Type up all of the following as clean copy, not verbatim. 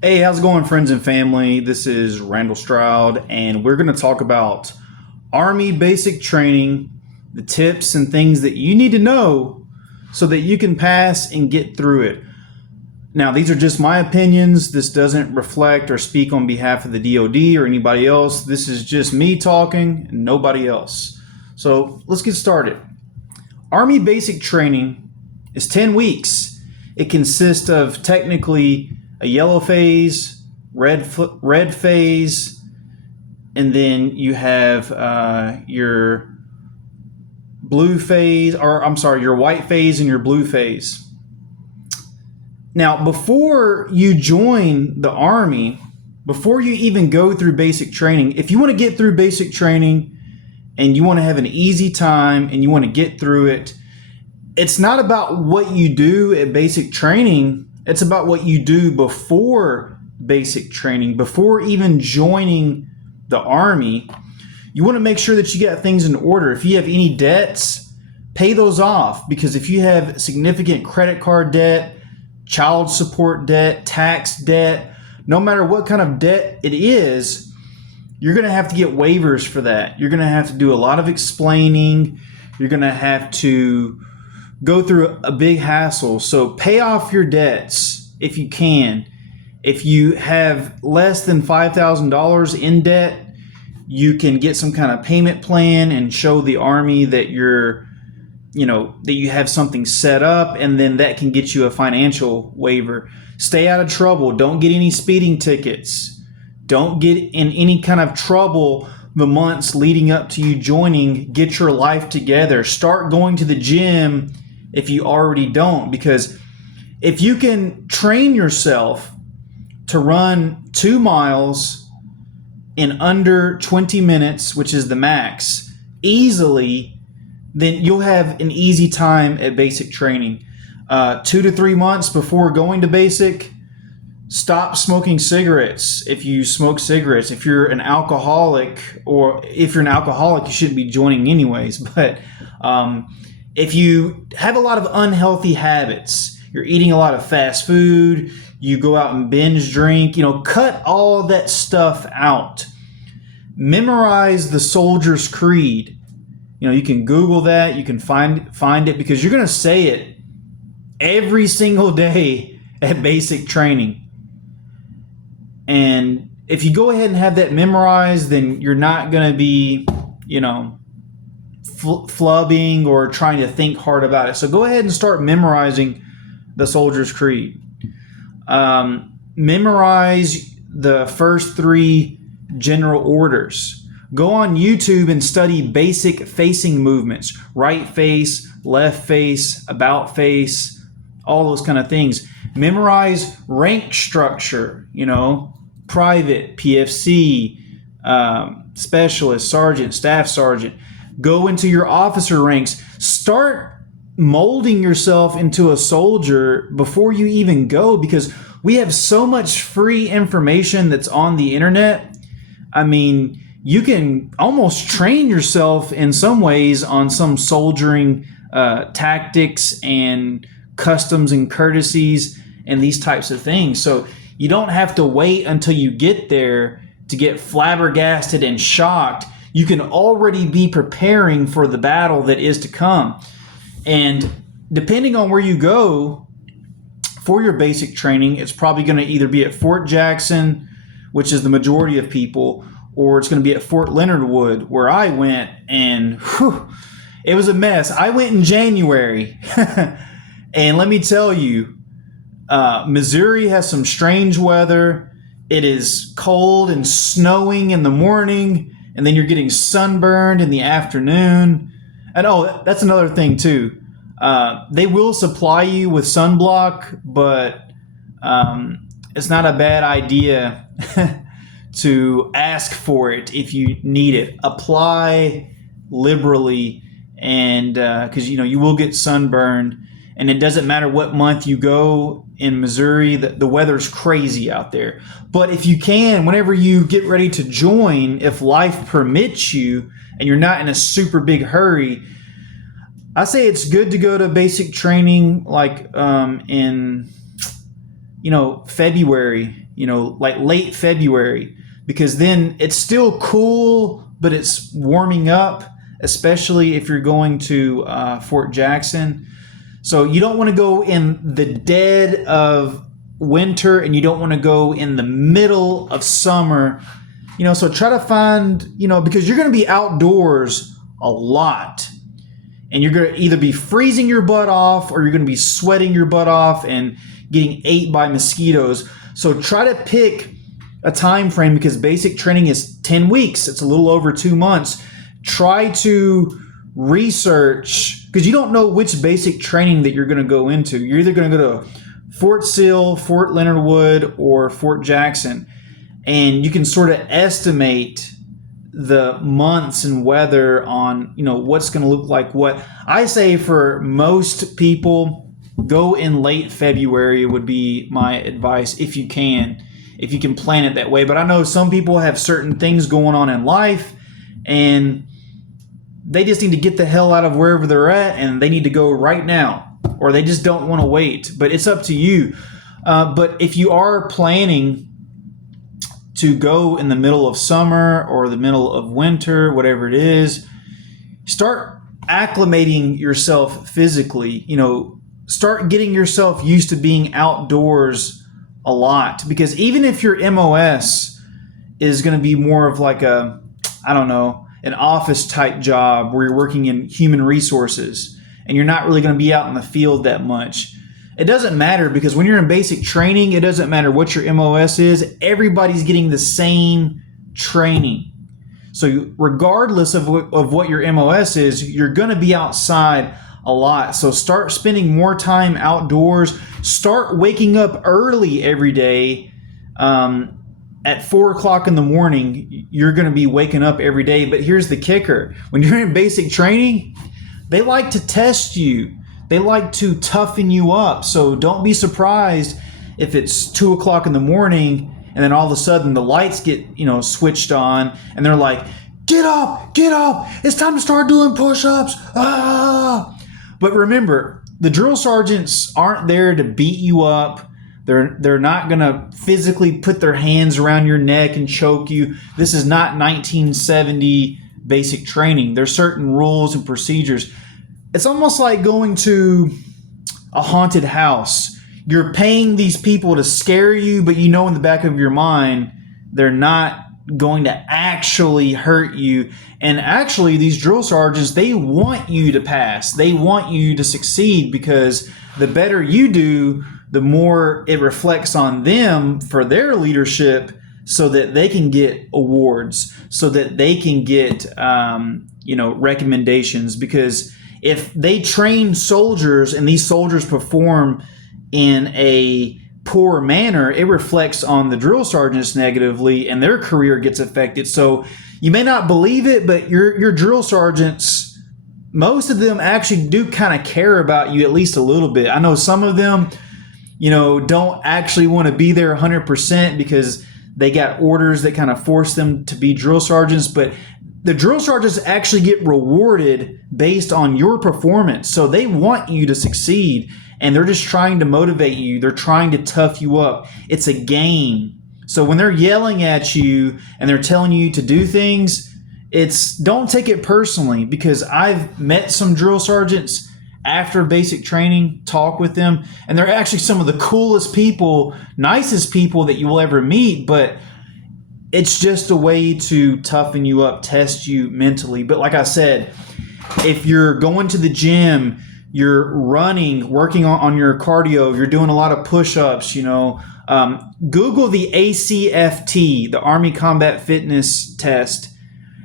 Hey, how's it going, friends and family? This is Randall Stroud, and we're going to talk about Army basic training, the tips and things that you need to know so that you can pass and get through it. Now, these are just my opinions. This doesn't reflect or speak on behalf of the DoD or anybody else. This is just me talking and nobody else. So let's get started. Army basic training is 10 weeks. It consists of technically a yellow phase, red phase, and then you have your blue phase, or I'm sorry, your white phase and your blue phase. Now, before you join the Army, before you even go through basic training, if you want to get through basic training and you want to have an easy time and you want to get through it, it's not about what you do at basic training. It's about what you do before basic training, before even joining the Army. You want to make sure that you get things in order. If you have any debts, pay those off, because if you have significant credit card debt, child support debt, tax debt, no matter what kind of debt it is, you're going to have to get waivers for that. You're going to have to do a lot of explaining. You're going to have to go through a big hassle. So pay off your debts if you can. If you have less than $5,000 in debt, you can get some kind of payment plan and show the Army that that you have something set up, and then that can get you a financial waiver. Stay out of trouble. Don't get any speeding tickets. Don't get in any kind of trouble the months leading up to you joining. Get your life together. Start going to the gym if you already don't, because if you can train yourself to run 2 miles in under 20 minutes, which is the max, easily, then you'll have an easy time at basic training. 2 to 3 months before going to basic, stop smoking cigarettes. If you smoke cigarettes, if you're an alcoholic, you shouldn't be joining anyways. But if you have a lot of unhealthy habits, you're eating a lot of fast food, you go out and binge drink, cut all that stuff out. Memorize the Soldier's Creed. You can Google that, you can find it, because you're going to say it every single day at basic training. And if you go ahead and have that memorized, then you're not going to be, flubbing or trying to think hard about it. So go ahead and start memorizing the Soldier's Creed. Memorize the first 3 general orders. Go on YouTube and study basic facing movements: right face, left face, about face, all those kind of things. Memorize rank structure, private, PFC, specialist, sergeant, staff sergeant. Go into your officer ranks. Start molding yourself into a soldier before you even go, because we have so much free information that's on the internet. I mean, you can almost train yourself in some ways on some soldiering tactics and customs and courtesies and these types of things. So you don't have to wait until you get there to get flabbergasted and shocked. You can already be preparing for the battle that is to come. And depending on where you go for your basic training, it's probably going to either be at Fort Jackson, which is the majority of people, or it's going to be at Fort Leonard Wood, where I went, and it was a mess. I went in January, and let me tell you, Missouri has some strange weather. It is cold and snowing in the morning, and then you're getting sunburned in the afternoon. And that's another thing too. They will supply you with sunblock, but it's not a bad idea to ask for it if you need it. Apply liberally, and because you will get sunburned, and it doesn't matter what month you go in Missouri. The weather's crazy out there. But if you can, whenever you get ready to join, if life permits you and you're not in a super big hurry, I say it's good to go to basic training like in February, like late February, because then it's still cool, but it's warming up, especially if you're going to Fort Jackson. So you don't want to go in the dead of winter, and you don't want to go in the middle of summer. So try to find, because you're going to be outdoors a lot, and you're going to either be freezing your butt off or you're going to be sweating your butt off and getting ate by mosquitoes. So try to pick a time frame, because basic training is 10 weeks. It's a little over 2 months. Try to research, because you don't know which basic training that you're going to go into. You're either going to go to Fort Sill, Fort Leonard Wood, or Fort Jackson. And you can sort of estimate the months and weather on, what's going to look like what. I say for most people, go in late February would be my advice if you can plan it that way. But I know some people have certain things going on in life, and they just need to get the hell out of wherever they're at, and they need to go right now, or they just don't want to wait. But it's up to you. But if you are planning to go in the middle of summer or the middle of winter, whatever it is, start acclimating yourself physically. Start getting yourself used to being outdoors a lot, because even if your MOS is going to be more of like an office type job where you're working in human resources and you're not really going to be out in the field that much, it doesn't matter, because when you're in basic training, it doesn't matter what your MOS is. Everybody's getting the same training. So regardless of what your MOS is, you're going to be outside a lot. So start spending more time outdoors. Start waking up early every day. At 4 o'clock in the morning, you're going to be waking up every day. But here's the kicker. When you're in basic training, they like to test you. They like to toughen you up. So don't be surprised if it's 2 o'clock in the morning and then all of a sudden the lights get, switched on, and they're like, get up, it's time to start doing push-ups. But remember, the drill sergeants aren't there to beat you up. They're not going to physically put their hands around your neck and choke you. This is not 1970 basic training. There's certain rules and procedures. It's almost like going to a haunted house. You're paying these people to scare you, but in the back of your mind, they're not going to actually hurt you. And actually, these drill sergeants, they want you to pass. They want you to succeed, because the better you do, the more it reflects on them for their leadership, so that they can get awards, so that they can get recommendations. Because if they train soldiers and these soldiers perform in a poor manner, it reflects on the drill sergeants negatively, and their career gets affected. So you may not believe it, but your drill sergeants, most of them actually do kind of care about you, at least a little bit. I know some of them, don't actually want to be there 100% because they got orders that kind of force them to be drill sergeants, but the drill sergeants actually get rewarded based on your performance. So they want you to succeed, and they're just trying to motivate you. They're trying to tough you up. It's a game. So when they're yelling at you and they're telling you to do things, don't take it personally, because I've met some drill sergeants after basic training, talk with them, and they're actually some of the coolest people, nicest people that you will ever meet, but it's just a way to toughen you up, test you mentally. But like I said, if you're going to the gym, you're running, working on your cardio, you're doing a lot of push-ups, Google the ACFT, the Army Combat Fitness Test,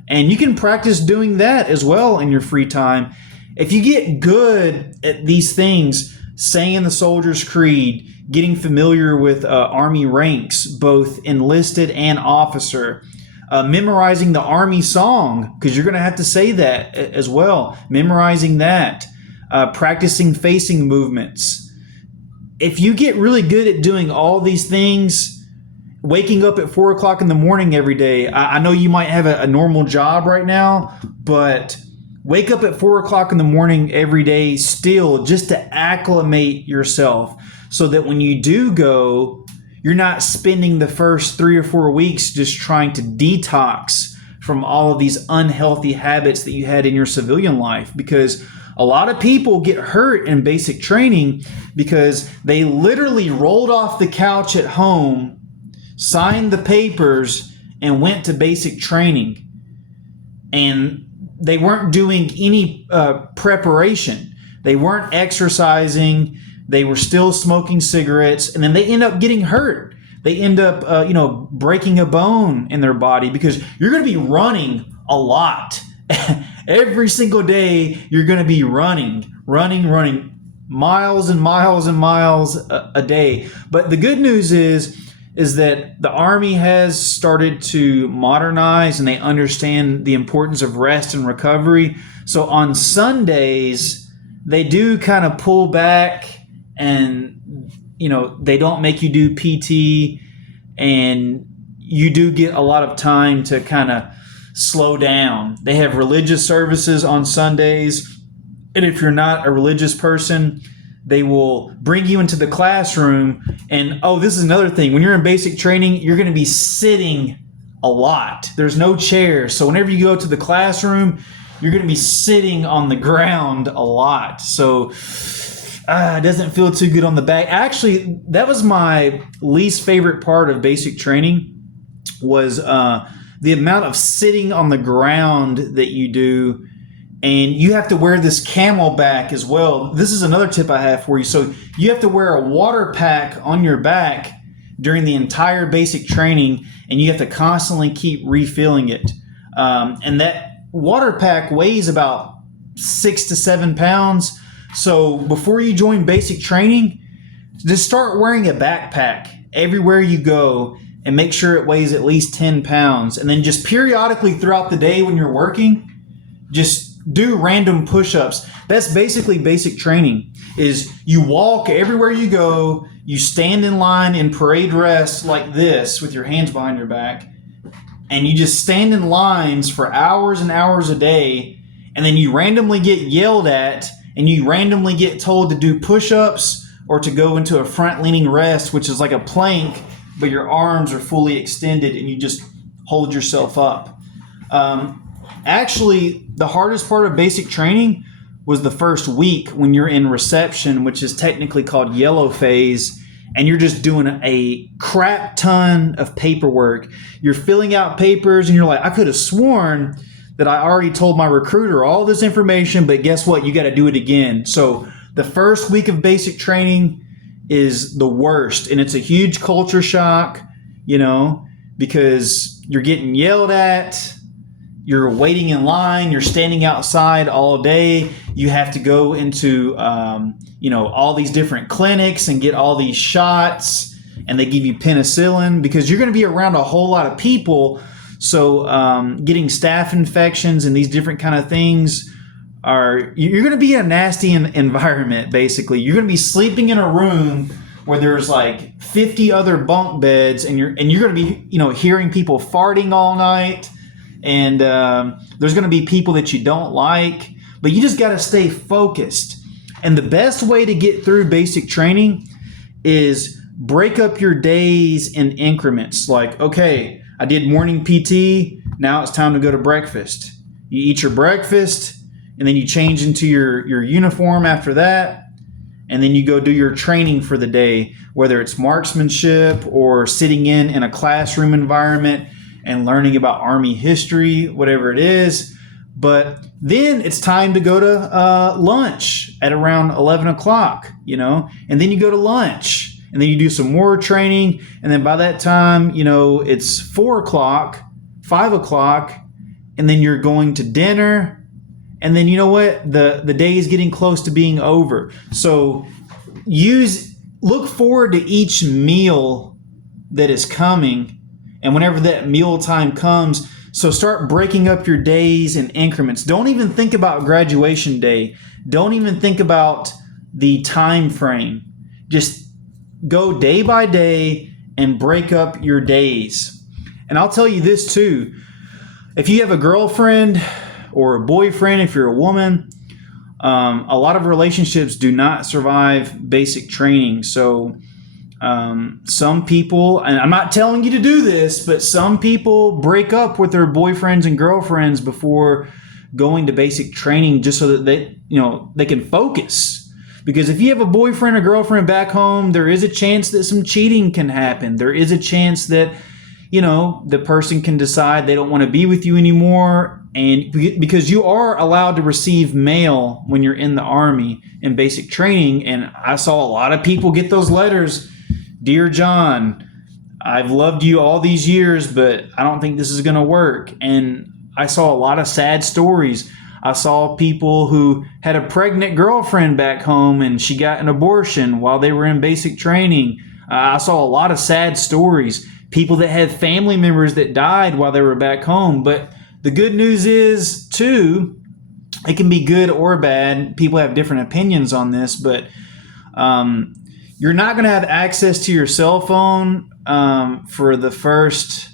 and you can practice doing that as well in your free time. If you get good at these things, saying the Soldier's Creed, getting familiar with Army ranks, both enlisted and officer, memorizing the Army song, because you're going to have to say that as well, memorizing that, practicing facing movements. If you get really good at doing all these things, waking up at 4 o'clock in the morning every day, I know you might have a normal job right now, but wake up at 4 o'clock in the morning every day still, just to acclimate yourself, so that when you do go, you're not spending the first 3 or 4 weeks just trying to detox from all of these unhealthy habits that you had in your civilian life, because a lot of people get hurt in basic training because they literally rolled off the couch at home, signed the papers, and went to basic training. And they weren't doing any preparation. They weren't exercising. They were still smoking cigarettes. And then they end up getting hurt. They end up, breaking a bone in their body, because you're going to be running a lot. Every single day, you're going to be running miles and miles and miles a day. But the good news is that the Army has started to modernize, and they understand the importance of rest and recovery. So on Sundays, they do kind of pull back, and they don't make you do PT, and you do get a lot of time to kind of slow down. They have religious services on Sundays, and if you're not a religious person, they will bring you into the classroom. And this is another thing. When you're in basic training, you're going to be sitting a lot. There's no chairs. So whenever you go to the classroom, you're going to be sitting on the ground a lot. So it doesn't feel too good on the back. Actually, that was my least favorite part of basic training, was the amount of sitting on the ground that you do. And you have to wear this Camelback as well. This is another tip I have for you. So you have to wear a water pack on your back during the entire basic training, and you have to constantly keep refilling it. And that water pack weighs about 6 to 7 pounds. So before you join basic training, just start wearing a backpack everywhere you go, and make sure it weighs at least 10 pounds. And then just periodically throughout the day when you're working, just do random push-ups. That's basically basic training. Is you walk everywhere you go, you stand in line in parade rest like this with your hands behind your back, and you just stand in lines for hours and hours a day, and then you randomly get yelled at, and you randomly get told to do push-ups or to go into a front-leaning rest, which is like a plank, but your arms are fully extended and you just hold yourself up. Actually, the hardest part of basic training was the first week when you're in reception, which is technically called yellow phase, and you're just doing a crap ton of paperwork. You're filling out papers, and you're like, I could have sworn that I already told my recruiter all this information, but guess what? You got to do it again. So the first week of basic training is the worst, and it's a huge culture shock, because you're getting yelled at. You're waiting in line. You're standing outside all day. You have to go into, all these different clinics and get all these shots, and they give you penicillin because you're going to be around a whole lot of people. So getting staph infections and these different kind of things you're going to be in a nasty environment. Basically, you're going to be sleeping in a room where there's like 50 other bunk beds, and you're going to be, hearing people farting all night. And there's going to be people that you don't like, but you just got to stay focused. And the best way to get through basic training is break up your days in increments. Like, okay, I did morning PT. Now it's time to go to breakfast. You eat your breakfast, and then you change into your uniform after that. And then you go do your training for the day, whether it's marksmanship or sitting in a classroom environment and learning about Army history, whatever it is. But then it's time to go to lunch at around 11 o'clock, and then you go to lunch, and then you do some more training. And then by that time, it's 4 o'clock, 5 o'clock, and then you're going to dinner. And then the day is getting close to being over. So look forward to each meal that is coming. And whenever that meal time comes, so start breaking up your days in increments. Don't even think about graduation day. Don't even think about the time frame. Just go day by day and break up your days. And I'll tell you this too. If you have a girlfriend or a boyfriend, if you're a woman, a lot of relationships do not survive basic training. So Some people, and I'm not telling you to do this, but some people break up with their boyfriends and girlfriends before going to basic training just so that they can focus. Because if you have a boyfriend or girlfriend back home, there is a chance that some cheating can happen. There is a chance that, the person can decide they don't want to be with you anymore. And because you are allowed to receive mail when you're in the Army in basic training. And I saw a lot of people get those letters. Dear John, I've loved you all these years, but I don't think this is going to work. And I saw a lot of sad stories. I saw people who had a pregnant girlfriend back home and she got an abortion while they were in basic training. I saw a lot of sad stories. People that had family members that died while they were back home. But the good news is, too, it can be good or bad. People have different opinions on this, but you're not going to have access to your cell phone for the first,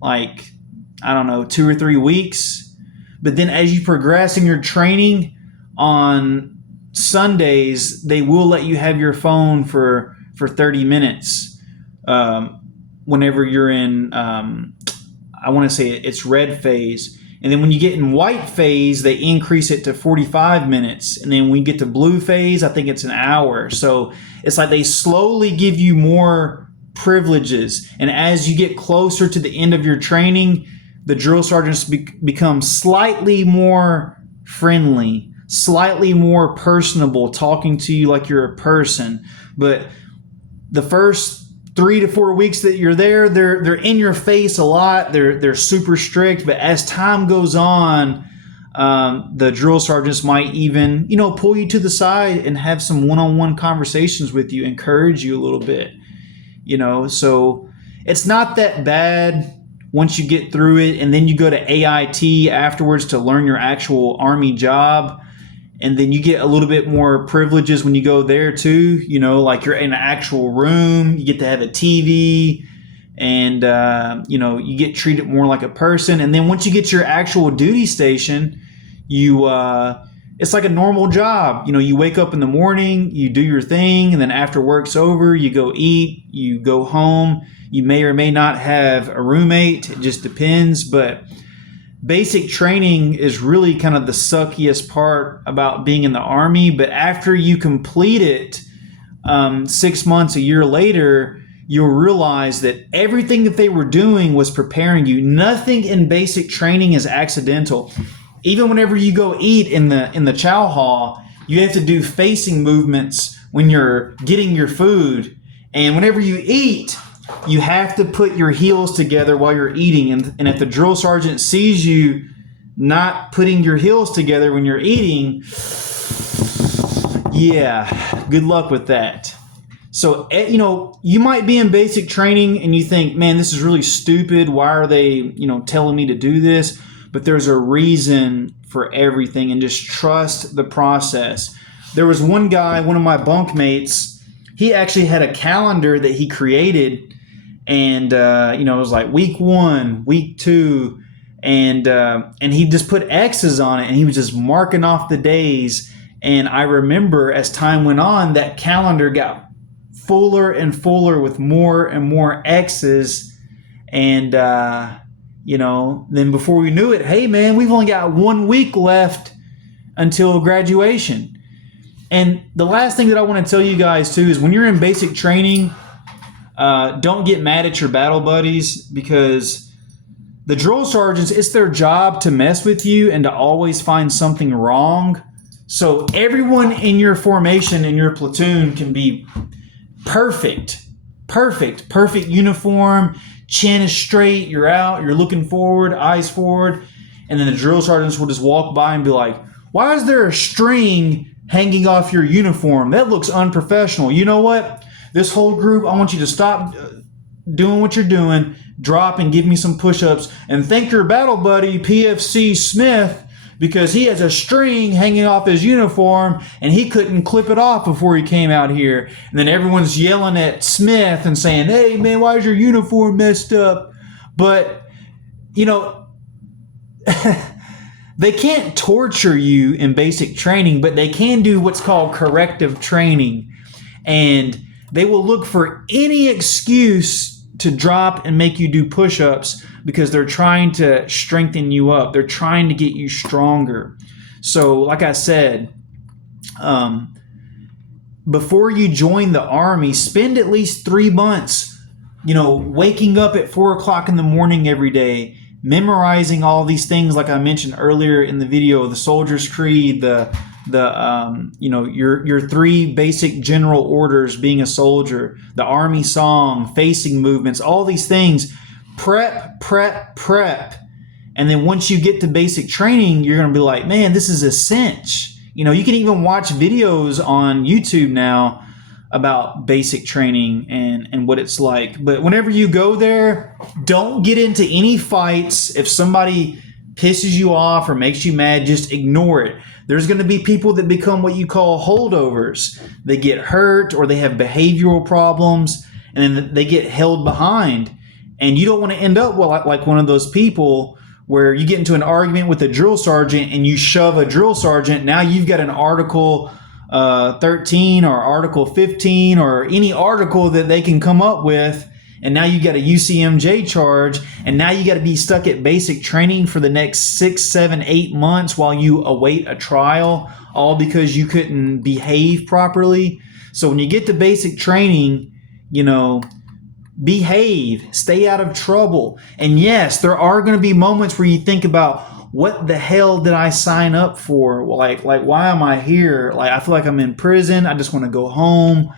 2 or 3 weeks. But then as you progress in your training on Sundays, they will let you have your phone for 30 minutes whenever you're in, I want to say it's red phase. And then when you get in white phase, they increase it to 45 minutes. And then when you get to blue phase, I think it's an hour. So it's like they slowly give you more privileges. And as you get closer to the end of your training, the drill sergeants become slightly more friendly, slightly more personable, talking to you like you're a person. But the first 3 to 4 weeks that you're there, they're in your face a lot. They're super strict. But as time goes on, the drill sergeants might even, pull you to the side and have some one-on-one conversations with you, encourage you a little bit. So it's not that bad once you get through it, and then you go to AIT afterwards to learn your actual Army job. And then you get a little bit more privileges when you go there too, like you're in an actual room, you get to have a TV, and, you get treated more like a person. And then once you get to your actual duty station, it's like a normal job. You wake up in the morning, you do your thing, and then after work's over, you go eat, you go home. You may or may not have a roommate. It just depends. But basic training is really kind of the suckiest part about being in the Army. But after you complete it 6 months, a year later, you'll realize that everything that they were doing was preparing you. Nothing in basic training is accidental. Even whenever you go eat in the chow hall, you have to do facing movements when you're getting your food. And whenever you eat, you have to put your heels together while you're eating. And if the drill sergeant sees you not putting your heels together when you're eating, yeah, good luck with that. So, you might be in basic training and you think, man, this is really stupid. Why are they, telling me to do this? But there's a reason for everything, and just trust the process. There was one guy, one of my bunkmates, he actually had a calendar that he created. And, it was like week 1, week 2, and he just put X's on it, and he was just marking off the days. And I remember as time went on, that calendar got fuller and fuller with more and more X's. And, then before we knew it, hey man, we've only got 1 week left until graduation. And the last thing that I want to tell you guys too is when you're in basic training, don't get mad at your battle buddies, because the drill sergeants, it's their job to mess with you and to always find something wrong. So everyone in your formation, in your platoon, can be perfect uniform, chin is straight, you're out, you're looking forward, eyes forward. And then the drill sergeants will just walk by and be like, why is there a string hanging off your uniform? That looks unprofessional. You know what? This whole group, I want you to stop doing what you're doing, drop and give me some push-ups, and thank your battle buddy, PFC Smith, because he has a string hanging off his uniform and he couldn't clip it off before he came out here. And then everyone's yelling at Smith and saying, hey man, why is your uniform messed up? But, they can't torture you in basic training, but they can do what's called corrective training. And They will look for any excuse to drop and make you do push-ups because they're trying to strengthen you up. They're trying to get you stronger. So, like I said, before you join the Army, spend at least 3 months, waking up at 4 o'clock in the morning every day, memorizing all these things like I mentioned earlier in the video, the Soldier's Creed, your 3 basic general orders being a soldier, the Army song, facing movements, all these things. Prep. And then once you get to basic training, you're going to be like, man, this is a cinch. You can even watch videos on YouTube now about basic training and what it's like. But whenever you go there, don't get into any fights. If somebody pisses you off or makes you mad, just ignore it. There's going to be people that become what you call holdovers. They get hurt or they have behavioral problems and then they get held behind. And you don't want to end up like one of those people where you get into an argument with a drill sergeant and you shove a drill sergeant. Now you've got an Article 13 or Article 15 or any article that they can come up with. And now you got a UCMJ charge. And now you got to be stuck at basic training for the next 6, 7, 8 months while you await a trial, all because you couldn't behave properly. So when you get to basic training, behave, stay out of trouble. And yes, there are going to be moments where you think about, what the hell did I sign up for? Like why am I here? Like, I feel like I'm in prison. I just want to go home.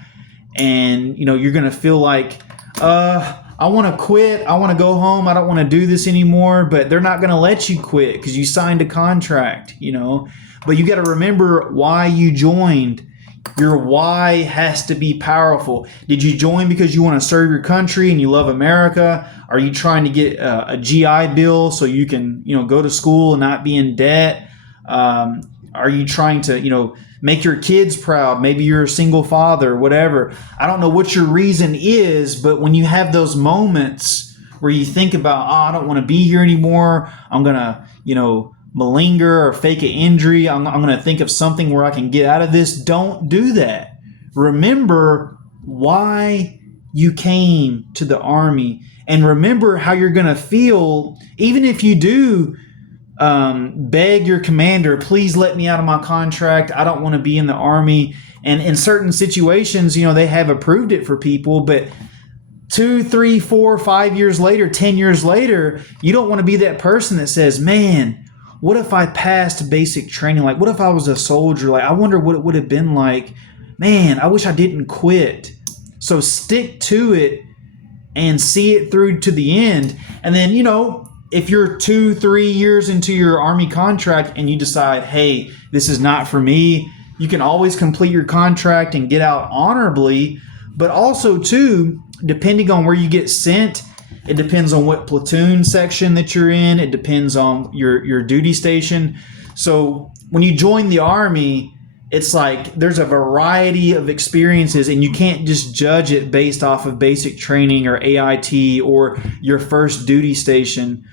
And, you're going to feel like, I want to quit. I want to go home. I don't want to do this anymore. But they're not going to let you quit because you signed a contract, But you got to remember why you joined. Your why has to be powerful. Did you join because you want to serve your country and you love America? Are you trying to get a GI Bill so you can, go to school and not be in debt? Are you trying to, make your kids proud? Maybe you're a single father, whatever. I don't know what your reason is, but when you have those moments where you think about, I don't want to be here anymore. I'm going to, malinger or fake an injury. I'm going to think of something where I can get out of this. Don't do that. Remember why you came to the Army and remember how you're going to feel even if you do beg your commander, please let me out of my contract. I don't want to be in the Army. And in certain situations, they have approved it for people, but 2, 3, 4, 5 years later, 10 years later, you don't want to be that person that says, man, what if I passed basic training? Like, what if I was a soldier? Like, I wonder what it would have been like. Man, I wish I didn't quit. So stick to it and see it through to the end. And then, if you're 2, 3 years into your Army contract and you decide, hey, this is not for me, you can always complete your contract and get out honorably. But also, too, depending on where you get sent, it depends on what platoon section that you're in. It depends on your duty station. So when you join the Army, it's like there's a variety of experiences and you can't just judge it based off of basic training or AIT or your first duty station.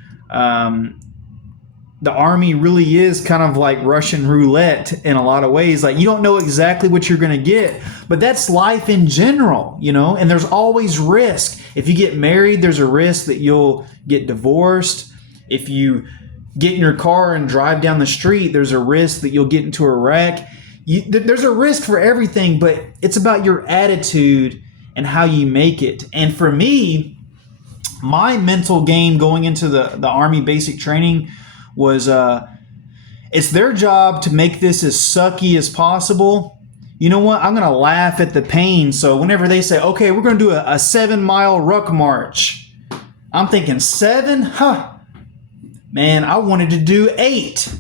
The Army really is kind of like Russian roulette in a lot of ways. Like, you don't know exactly what you're going to get, but that's life in general, and there's always risk. If you get married, there's a risk that you'll get divorced. If you get in your car and drive down the street, there's a risk that you'll get into a wreck. There's a risk for everything, but it's about your attitude and how you make it. And for me, my mental game going into the Army basic training was it's their job to make this as sucky as possible. You know what? I'm going to laugh at the pain. So whenever they say, okay, we're going to do a 7-mile ruck march, I'm thinking 7? Huh. Man, I wanted to do 8.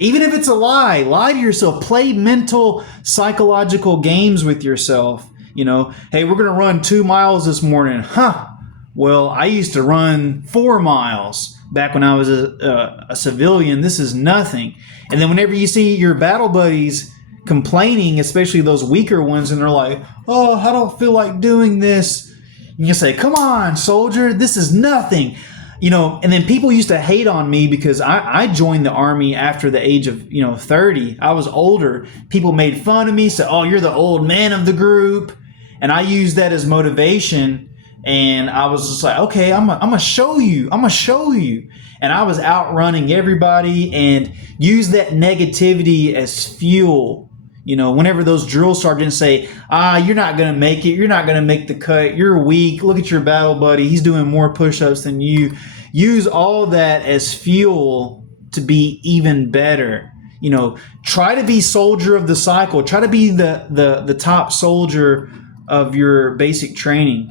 Even if it's a lie to yourself. Play mental, psychological games with yourself. Hey, we're going to run 2 miles this morning. Huh. Well, I used to run 4 miles. Back when I was a civilian. This is nothing. And then whenever you see your battle buddies complaining, especially those weaker ones, and they're like, oh, I don't feel like doing this, you can say, come on, soldier, this is nothing. And then people used to hate on me because I joined the Army after the age of 30. I was older. People made fun of me, said, oh, you're the old man of the group. And I used that as motivation. And I was just like, okay, I'm gonna show you. I'm gonna show you. And I was outrunning everybody and used that negativity as fuel. You know, whenever those drill sergeants say, you're not going to make it. You're not going to make the cut. You're weak. Look at your battle buddy. He's doing more push-ups than you. Use all that as fuel to be even better. You know, try to be soldier of the cycle. Try to be the top soldier of your basic training.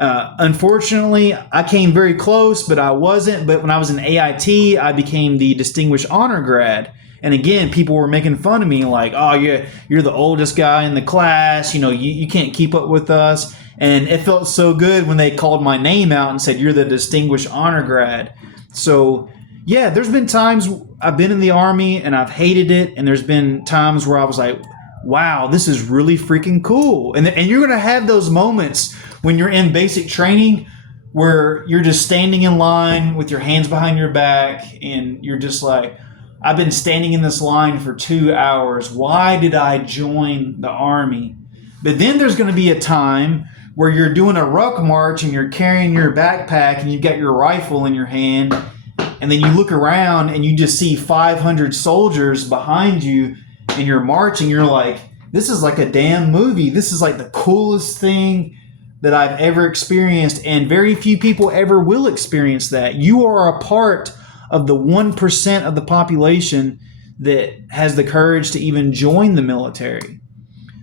Unfortunately, I came very close, but I wasn't. But when I was in AIT, I became the Distinguished Honor Grad. And again, people were making fun of me like, oh, you're the oldest guy in the class. You know, you can't keep up with us. And it felt so good when they called my name out and said, you're the Distinguished Honor Grad. So, yeah, there's been times I've been in the Army and I've hated it. And there's been times where I was like, wow, this is really freaking cool. And you're going to have those moments when you're in basic training where you're just standing in line with your hands behind your back and you're just like, I've been standing in this line for 2 hours. Why did I join the Army? But then there's going to be a time where you're doing a ruck march and you're carrying your backpack and you've got your rifle in your hand. And then you look around and you just see 500 soldiers behind you and you're marching. You're like, this is like a damn movie. This is like the coolest thing that I've ever experienced. And very few people ever will experience that. You are a part of the 1% of the population that has the courage to even join the military.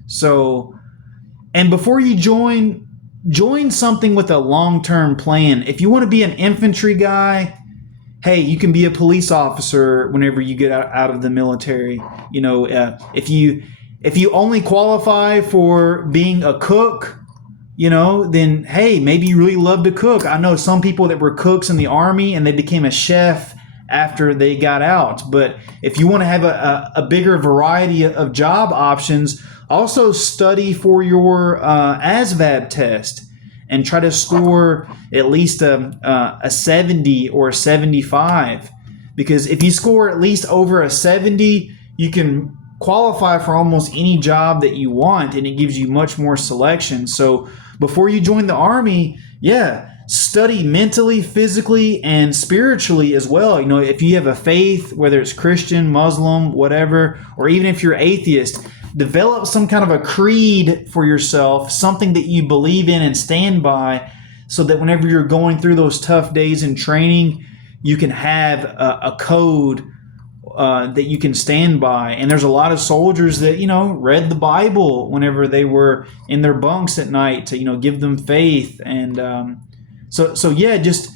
So, and before you join something with a long-term plan. If you want to be an infantry guy, hey, you can be a police officer whenever you get out of the military. You know, if you only qualify for being a cook, you know, then hey, maybe you really love to cook. I know some people that were cooks in the Army and they became a chef after they got out. But if you want to have a bigger variety of job options, also study for your ASVAB test and try to score at least a 70 or a 75. Because if you score at least over a 70, you can qualify for almost any job that you want, and it gives you much more selection. So before you join the Army, study mentally, physically, and spiritually as well. You know, if you have a faith, whether it's Christian, Muslim, whatever, or even if you're atheist, develop some kind of a creed for yourself, something that you believe in and stand by, so that whenever you're going through those tough days in training, you can have a code that you can stand by. And there's a lot of soldiers that, you know, read the Bible whenever they were in their bunks at night to, you know, give them faith. And just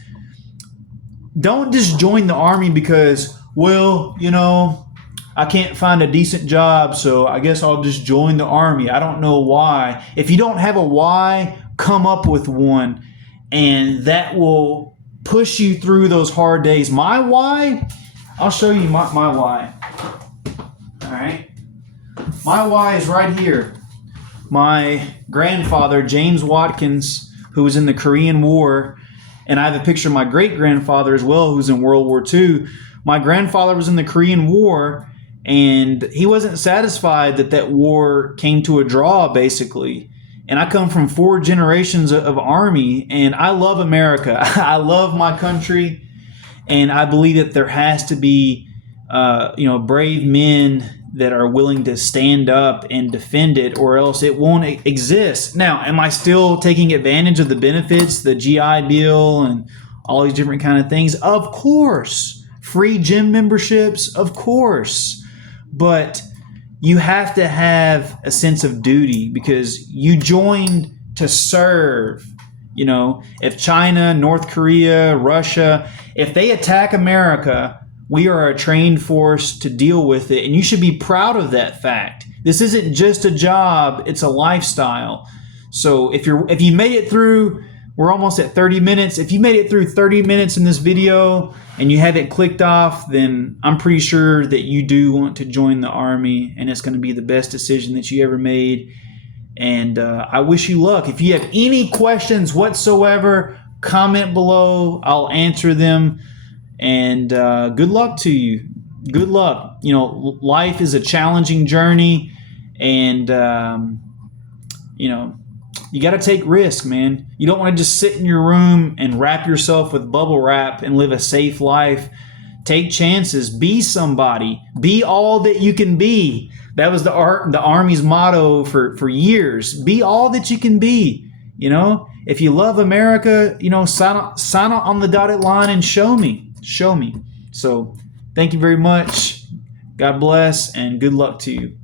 don't just join the Army because, well, you know, I can't find a decent job, so I guess I'll just join the Army. I don't know why. If you don't have a why, come up with one, and that will push you through those hard days. My why, I'll show you my why. All right. My why is right here. My grandfather, James Watkins, who was in the Korean War, and I have a picture of my great-grandfather as well, who's in World War II. My grandfather was in the Korean War, and he wasn't satisfied that war came to a draw, basically. And I come from 4 generations of Army, and I love America. I love my country, and I believe that there has to be, brave men that are willing to stand up and defend it, or else it won't exist. Now, am I still taking advantage of the benefits, the GI Bill, and all these different kind of things? Of course. Free gym memberships? Of course. But you have to have a sense of duty because you joined to serve. You know, if China, North Korea, Russia, if they attack America, we are a trained force to deal with it. And you should be proud of that fact. This isn't just a job, it's a lifestyle. So if you made it through, we're almost at 30 minutes. If you made it through 30 minutes in this video and you haven't clicked off, then I'm pretty sure that you do want to join the Army, and it's going to be the best decision that you ever made. And I wish you luck. If you have any questions whatsoever, comment below. I'll answer them. And good luck to you. Good luck. You know, life is a challenging journey, and You got to take risk, man. You don't want to just sit in your room and wrap yourself with bubble wrap and live a safe life. Take chances. Be somebody. Be all that you can be. That was the Army's motto for years. Be all that you can be. You know, if you love America, you know, sign on the dotted line and show me. Show me. So, thank you very much. God bless and good luck to you.